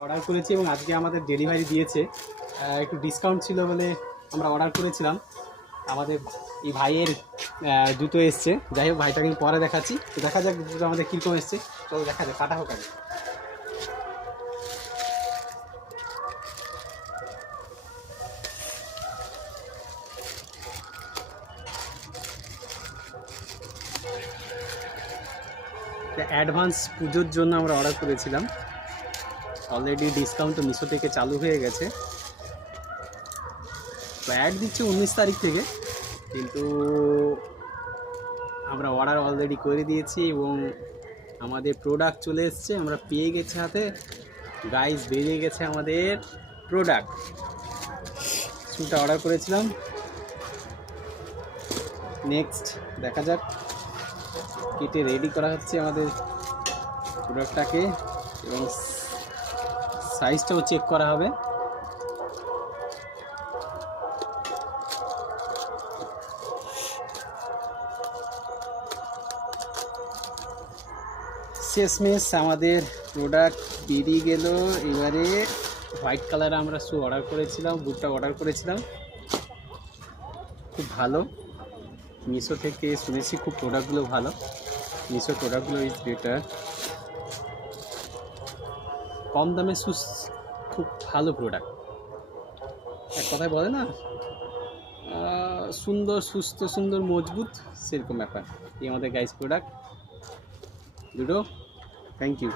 Order করেছি এবং আজকে আমাদের ডেলিভারি দিয়েছে। একটু ডিসকাউন্ট ছিল বলে আমরা অর্ডার করেছিলাম। আমাদের এই ভাইয়ের জুতো এসছে। যাই হোক, ভাইটাকে পরে দেখাচ্ছি। তো দেখা যাক জুতো আমাদের কীরকম এসছে। চলো দেখা যাক, কাটা হোক আগে। অ্যাডভান্স পুজোর জন্য আমরা অর্ডার করেছিলাম। অলরেডি ডিসকাউন্ট তো মিশো থেকে চালু হয়ে গেছে। তো অ্যাড দিচ্ছে 19 তারিখ থেকে, কিন্তু আমরা অর্ডার অলরেডি করে দিয়েছি এবং আমাদের প্রোডাক্ট চলে এসছে। আমরা পেয়ে গেছি হাতে। গাইস, বেরিয়ে গেছে আমাদের প্রোডাক্ট। শুটা অর্ডার করেছিলাম। নেক্সট দেখা যাক, কেটে রেডি করা হচ্ছে আমাদের প্রোডাক্টটাকে এবং সাইজটাও চেক করা হবে। শেষমেশ আমাদের প্রোডাক্ট বেরিয়ে গেল। এবারে হোয়াইট কালারে আমরা শু অর্ডার করেছিলাম, বুটটা অর্ডার করেছিলাম। খুব ভালো। মিশো থেকে শুনেছি খুব প্রোডাক্টগুলো ভালো। মিশো প্রোডাক্টগুলো ইজ বেটার। কম দামে শুজ, খুব ভালো প্রোডাক্ট। এক কথায় বলে না, সুন্দর, সুস্থ, সুন্দর, মজবুত, সেরকম ব্যাপার। এই আমাদের গাইস প্রোডাক্ট দুটো। Thank you.